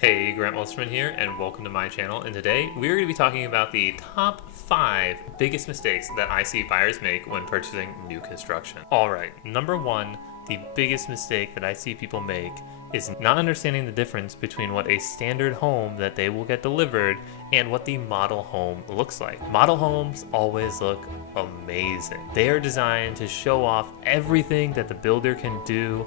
Hey, Grant Wolfman here, and welcome to my channel. And today we're going to be talking about the top 5 biggest mistakes that I see buyers make when purchasing new construction. Alright, number 1, the biggest mistake that I see people make is not understanding the difference between what a standard home that they will get delivered and what the model home looks like. Model homes always look amazing. They are designed to show off everything that the builder can do.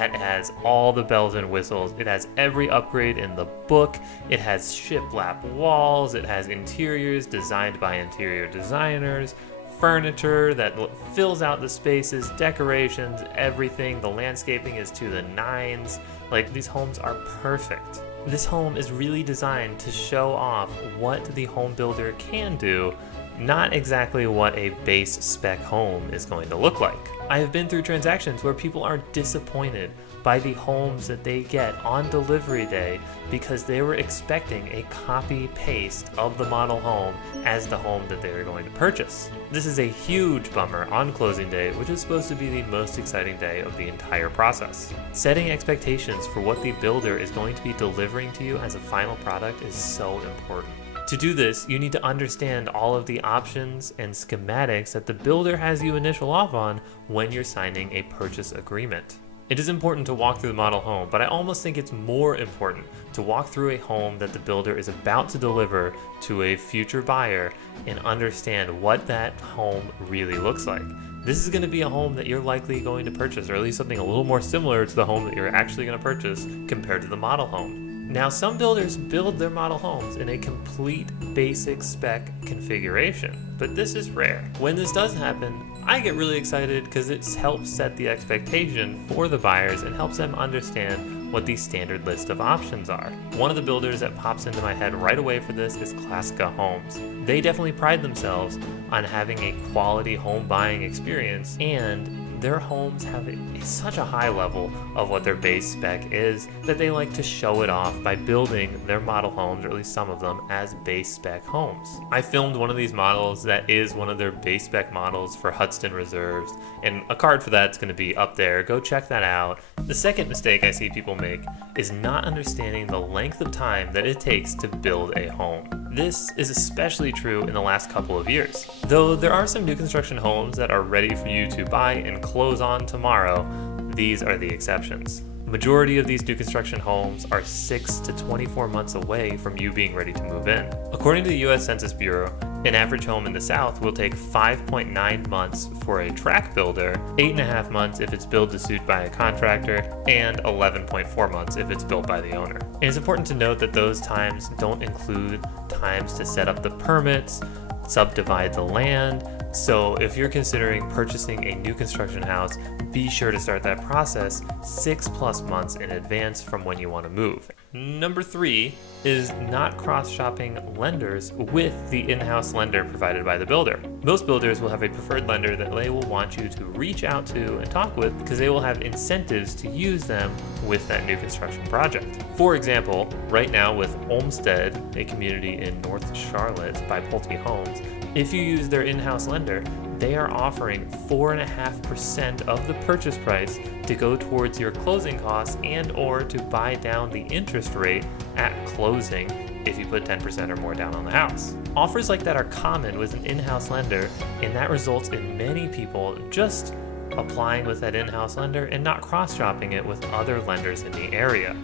It has all the bells and whistles. It has every upgrade in the book. It has shiplap walls. It has interiors designed by interior designers, furniture that fills out the spaces, decorations, everything. The landscaping is to the nines. Like, these homes are perfect. This home is really designed to show off what the home builder can do, not exactly what a base spec home is going to look like. I have been through transactions where people are disappointed by the homes that they get on delivery day because they were expecting a copy paste of the model home as the home that they were going to purchase. This is a huge bummer on closing day, which is supposed to be the most exciting day of the entire process. Setting expectations for what the builder is going to be delivering to you as a final product is so important. To do this, you need to understand all of the options and schematics that the builder has you initial off on when you're signing a purchase agreement. It is important to walk through the model home, but I almost think it's more important to walk through a home that the builder is about to deliver to a future buyer and understand what that home really looks like. This is going to be a home that you're likely going to purchase, or at least something a little more similar to the home that you're actually going to purchase compared to the model home. Now, some builders build their model homes in a complete basic spec configuration, but this is rare. When this does happen, I get really excited because it helps set the expectation for the buyers and helps them understand what the standard list of options are. One of the builders that pops into my head right away for this is Classica Homes. They definitely pride themselves on having a quality home buying experience, and their homes have such a high level of what their base spec is that they like to show it off by building their model homes, or at least some of them, as base spec homes. I filmed one of these models that is one of their base spec models for Hudson Reserves, and a card for that's going to be up there. Go check that out. The second mistake I see people make is not understanding the length of time that it takes to build a home. This is especially true in the last couple of years. Though there are some new construction homes that are ready for you to buy and close on tomorrow, these are the exceptions. Majority of these new construction homes are 6 to 24 months away from you being ready to move in. According to the U.S. Census Bureau, an average home in the South will take 5.9 months for a track builder, 8.5 months if it's built to suit by a contractor, and 11.4 months if it's built by the owner. And it's important to note that those times don't include times to set up the permits, subdivide the land. So if you're considering purchasing a new construction house, be sure to start that process 6+ months in advance from when you want to move. Number 3 is not cross-shopping lenders with the in-house lender provided by the builder. Most builders will have a preferred lender that they will want you to reach out to and talk with because they will have incentives to use them with that new construction project. For example, right now with Olmsted, a community in North Charlotte by Pulte Homes, if you use their in-house lender, they are offering 4.5% of the purchase price to go towards your closing costs and or to buy down the interest rate at closing if you put 10% or more down on the house. Offers like that are common with an in-house lender, and that results in many people just applying with that in-house lender and not cross-shopping it with other lenders in the area.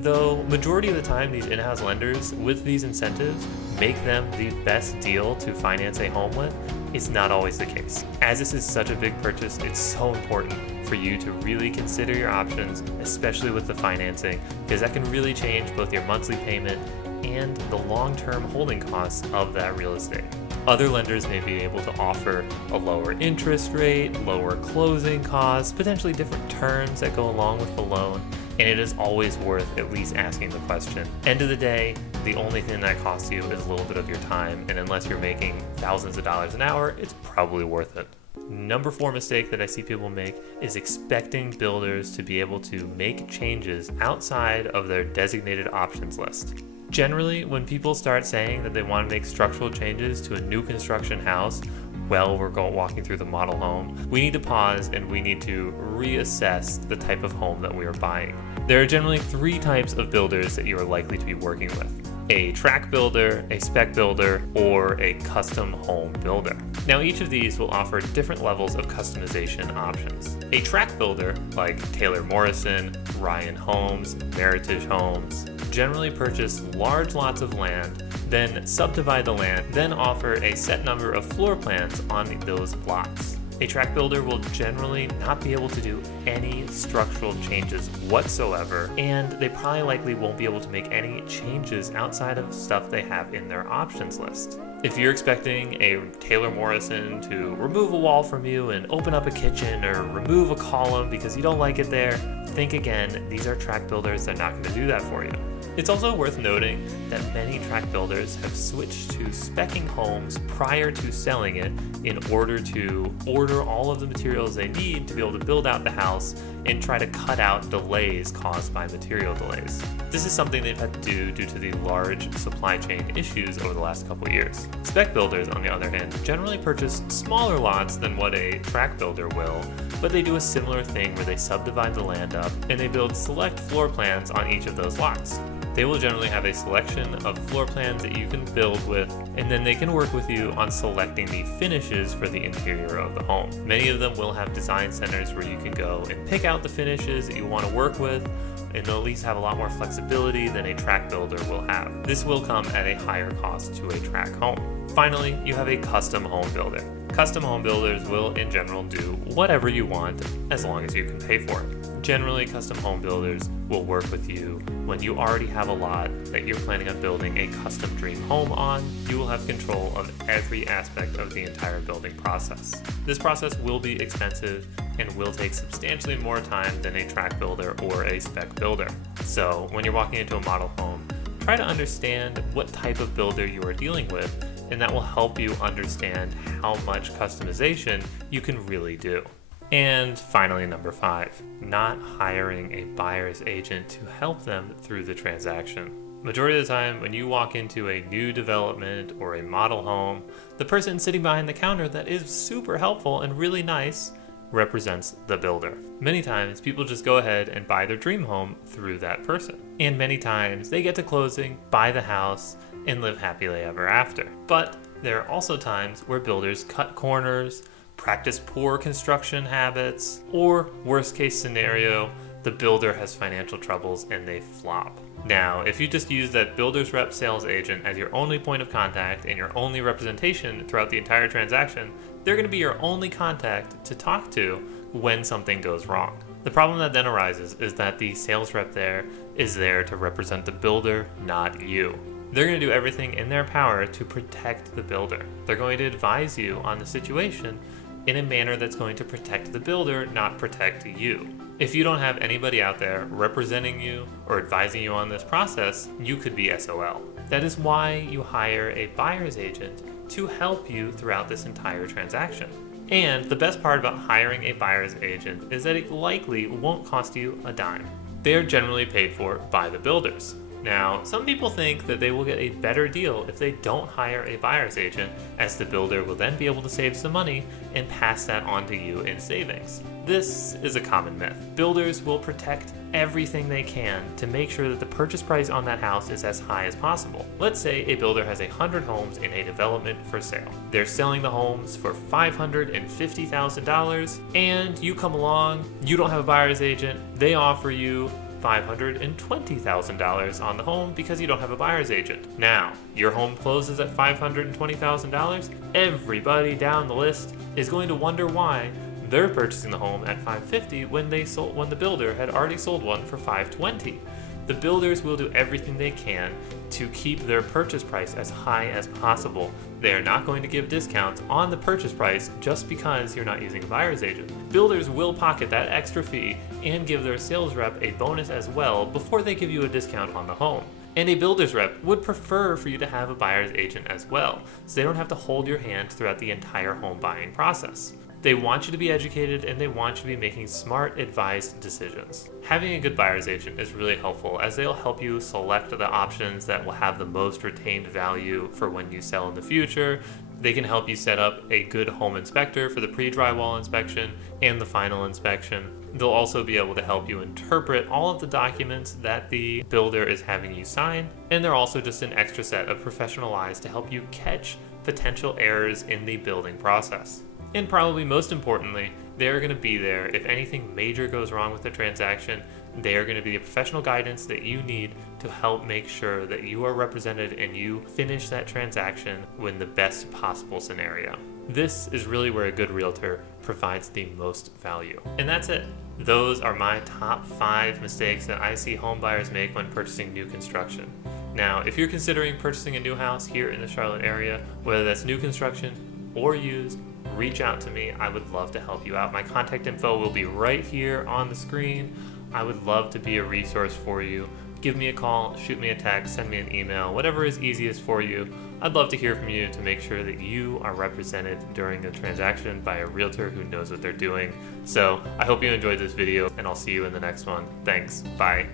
Though majority of the time these in-house lenders with these incentives make them the best deal to finance a home with, it's not always the case. As this is such a big purchase, it's so important for you to really consider your options, especially with the financing, because that can really change both your monthly payment and the long-term holding costs of that real estate. Other lenders may be able to offer a lower interest rate, lower closing costs, potentially different terms that go along with the loan, and it is always worth at least asking the question. End of the day, the only thing that costs you is a little bit of your time, and unless you're making thousands of dollars an hour, it's probably worth it. Number 4 mistake that I see people make is expecting builders to be able to make changes outside of their designated options list. Generally, when people start saying that they want to make structural changes to a new construction house, while we're walking through the model home, we need to pause and we need to reassess the type of home that we are buying. There are generally 3 types of builders that you are likely to be working with: a track builder, a spec builder, or a custom home builder. Now, each of these will offer different levels of customization options. A track builder, like Taylor Morrison, Ryan Homes, Meritage Homes, generally purchase large lots of land, then subdivide the land, then offer a set number of floor plans on those lots. A track builder will generally not be able to do any structural changes whatsoever, and they probably likely won't be able to make any changes outside of stuff they have in their options list. If you're expecting a Taylor Morrison to remove a wall from you and open up a kitchen or remove a column because you don't like it there, think again. These are track builders. They're not going to do that for you. It's also worth noting that many track builders have switched to speccing homes prior to selling it in order to order all of the materials they need to be able to build out the house and try to cut out delays caused by material delays. This is something they've had to do due to the large supply chain issues over the last couple years. Spec builders, on the other hand, generally purchase smaller lots than what a track builder will, but they do a similar thing where they subdivide the land up and they build select floor plans on each of those lots. They will generally have a selection of floor plans that you can build with, and then they can work with you on selecting the finishes for the interior of the home. Many of them will have design centers where you can go and pick out the finishes that you want to work with, and they'll at least have a lot more flexibility than a track builder will have. This will come at a higher cost to a track home. Finally, you have a custom home builder. Custom home builders will, in general, do whatever you want as long as you can pay for it. Generally, custom home builders will work with you when you already have a lot that you're planning on building a custom dream home on. You will have control of every aspect of the entire building process. This process will be expensive and will take substantially more time than a track builder or a spec builder. So when you're walking into a model home, try to understand what type of builder you are dealing with, and that will help you understand how much customization you can really do. And finally, number 5, not hiring a buyer's agent to help them through the transaction. Majority of the time, when you walk into a new development or a model home, the person sitting behind the counter that is super helpful and really nice represents the builder. Many times, people just go ahead and buy their dream home through that person. And many times, they get to closing, buy the house, and live happily ever after. But there are also times where builders cut corners, practice poor construction habits, or worst case scenario, the builder has financial troubles and they flop. Now, if you just use that builder's rep sales agent as your only point of contact and your only representation throughout the entire transaction, they're going to be your only contact to talk to when something goes wrong. The problem that then arises is that the sales rep there is there to represent the builder, not you. They're going to do everything in their power to protect the builder. They're going to advise you on the situation in a manner that's going to protect the builder, not protect you. If you don't have anybody out there representing you or advising you on this process, you could be SOL. That is why you hire a buyer's agent to help you throughout this entire transaction. And the best part about hiring a buyer's agent is that it likely won't cost you a dime. They are generally paid for by the builders. Now, some people think that they will get a better deal if they don't hire a buyer's agent, as the builder will then be able to save some money and pass that on to you in savings. This is a common myth. Builders will protect everything they can to make sure that the purchase price on that house is as high as possible. Let's say a builder has 100 homes in a development for sale. They're selling the homes for $550,000, and you come along, you don't have a buyer's agent, they offer you $520,000 on the home because you don't have a buyer's agent. Now, your home closes at $520,000. Everybody down the list is going to wonder why they're purchasing the home at $550,000 when the builder had already sold one for $520,000. The builders will do everything they can to keep their purchase price as high as possible. They are not going to give discounts on the purchase price just because you're not using a buyer's agent. Builders will pocket that extra fee and give their sales rep a bonus as well before they give you a discount on the home. And a builder's rep would prefer for you to have a buyer's agent as well, so they don't have to hold your hand throughout the entire home buying process. They want you to be educated and they want you to be making smart, advised decisions. Having a good buyer's agent is really helpful, as they'll help you select the options that will have the most retained value for when you sell in the future. They can help you set up a good home inspector for the pre-drywall inspection and the final inspection. They'll also be able to help you interpret all of the documents that the builder is having you sign, and they're also just an extra set of professional eyes to help you catch potential errors in the building process. And probably most importantly, they're going to be there if anything major goes wrong with the transaction. They are going to be the professional guidance that you need to help make sure that you are represented and you finish that transaction in the best possible scenario. This is really where a good realtor provides the most value. And that's it. Those are my top 5 mistakes that I see home buyers make when purchasing new construction. Now, if you're considering purchasing a new house here in the Charlotte area, whether that's new construction or used, reach out to me. I would love to help you out. My contact info will be right here on the screen. I would love to be a resource for you. Give me a call, shoot me a text, send me an email, whatever is easiest for you. I'd love to hear from you to make sure that you are represented during the transaction by a realtor who knows what they're doing. So I hope you enjoyed this video, and I'll see you in the next one. Thanks. Bye.